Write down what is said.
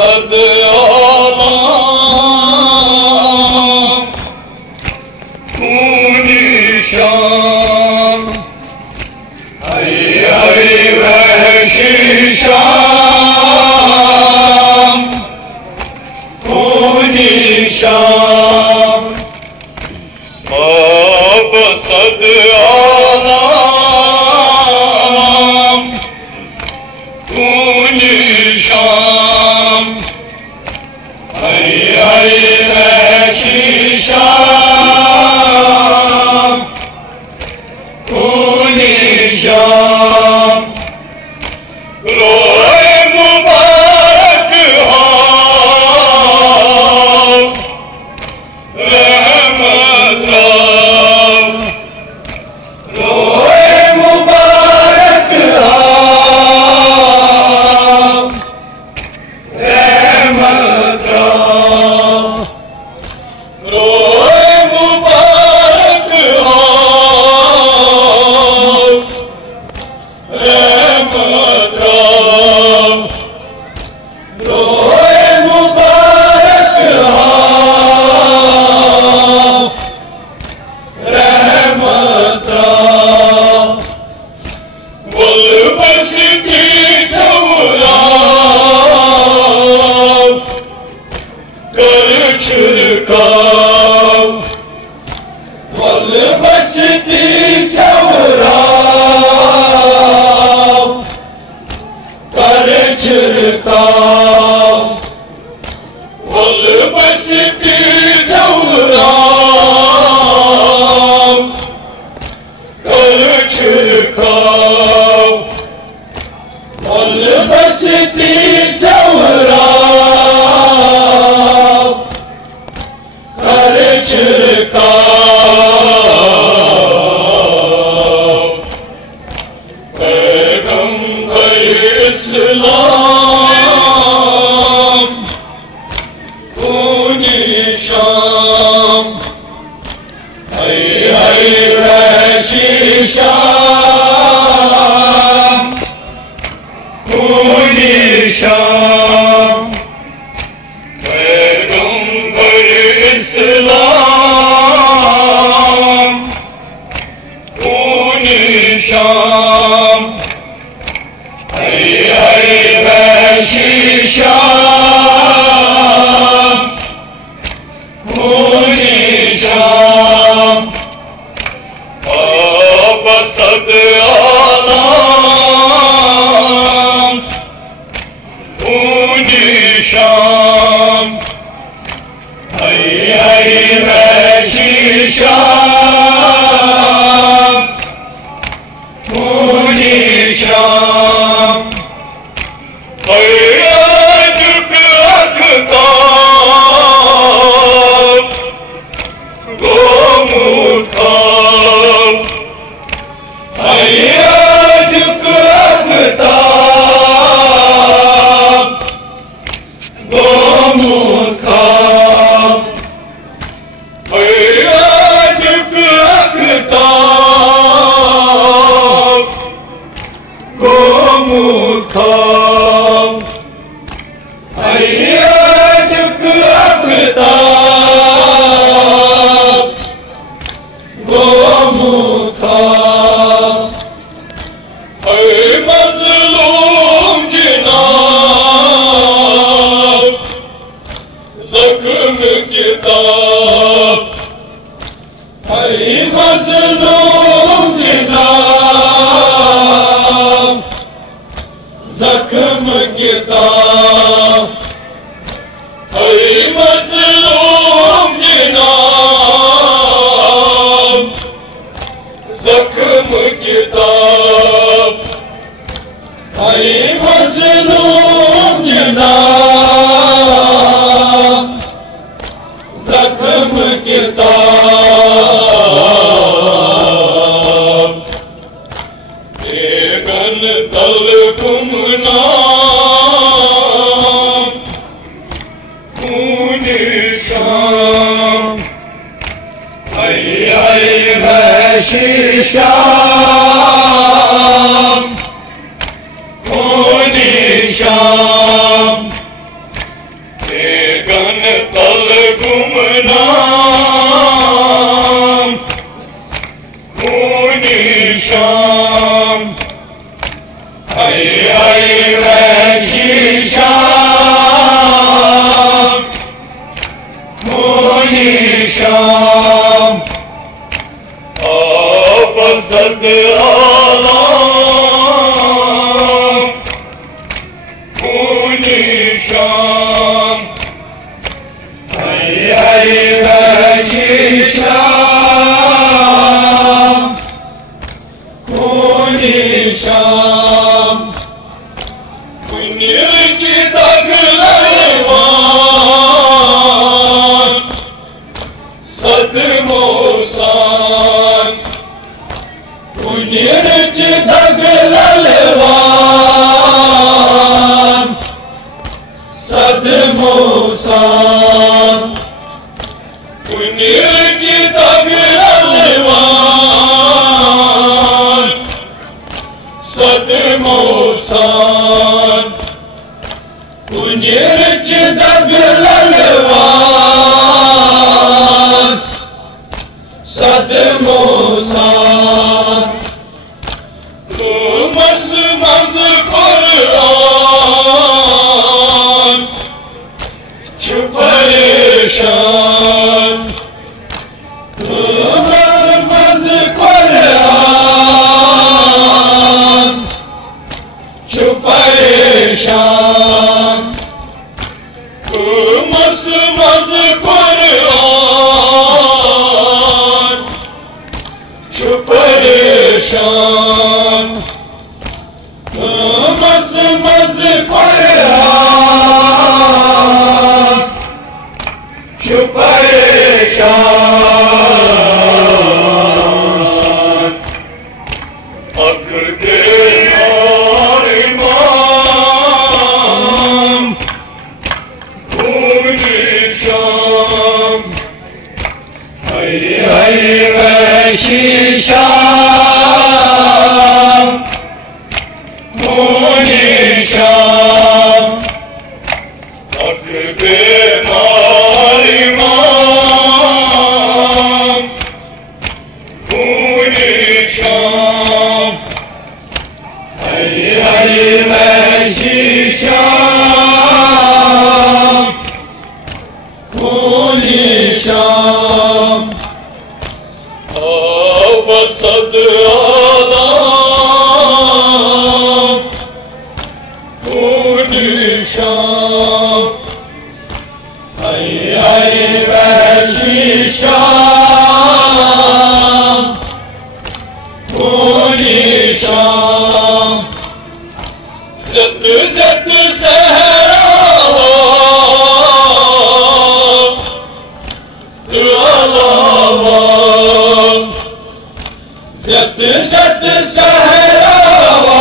बसद आलम तू निशान आई आई वहशी शाम तू निशान बसद आलम तू निशान आई आई वहशी शाम तू निशान रोए मुबारक हो रहमत रोए मुबारक हो रहमत रोए मुबारक हो रहमत रोए मुबारक हो रहमत बुलबश की चौराव कर छिड़काव बुलबश की चौराव कर छिड़काव बुलबश की चौराव कर छिड़काव बुलबश की चौराव कर छिड़काव पैगंबर इस्लाम तू निशान आई आई वहशी शाम तू निशान पैगंबर इस्लाम तू निशान आई आई वहशी शाम तू निशान बसद आलम तू निशान आई आई वहशी शाम तू निशान फरियाद अख्ताब गोमुखाब फरियाद अख्ताब गोमुखाब फरियाद अख्ताब गोमुखाब फरियाद अख्ताब गोमुखाब ऐ मज़लूम जिनाब ज़ख्म किताब ऐ मज़लूम जिनाब ज़ख्म किताब ऐ मज़लूम जिनाब ज़ख्म किताब ऐ मज़लूम जिनाब ज़ख्म किताब बेगन तल गुमनाम तू निशान आई आई वहशी शाम तू निशान गुमनाम खूनी शाम हाय हाय वैशी शाम खूनी शाम आपसद आलाम खूनी शाम हाय हाय वैशी शाम खूनी शाम निर्जी दगलवान सदमोसान निर्जी दगलवान सदमोसान निर्जी दगलवान सदमोसान निर्ज दगलवान सदमोसान तू मस मज कुरान छुप परेशान तू मस मज कुरान छुप परेशान तू मस मस कुरान छुप परेशान तू मस मस कुरान छुप परेशान अक्ल के शाम खूनी शाम अकबे मारी माम खूनी शाम हय हय वैशी शाम खूनी शाम वसद आलाम खूनी शाम हय हय वैशी शाम खूनी शाम ज़त ज़त सहरावा ज़त ज़त सहरावा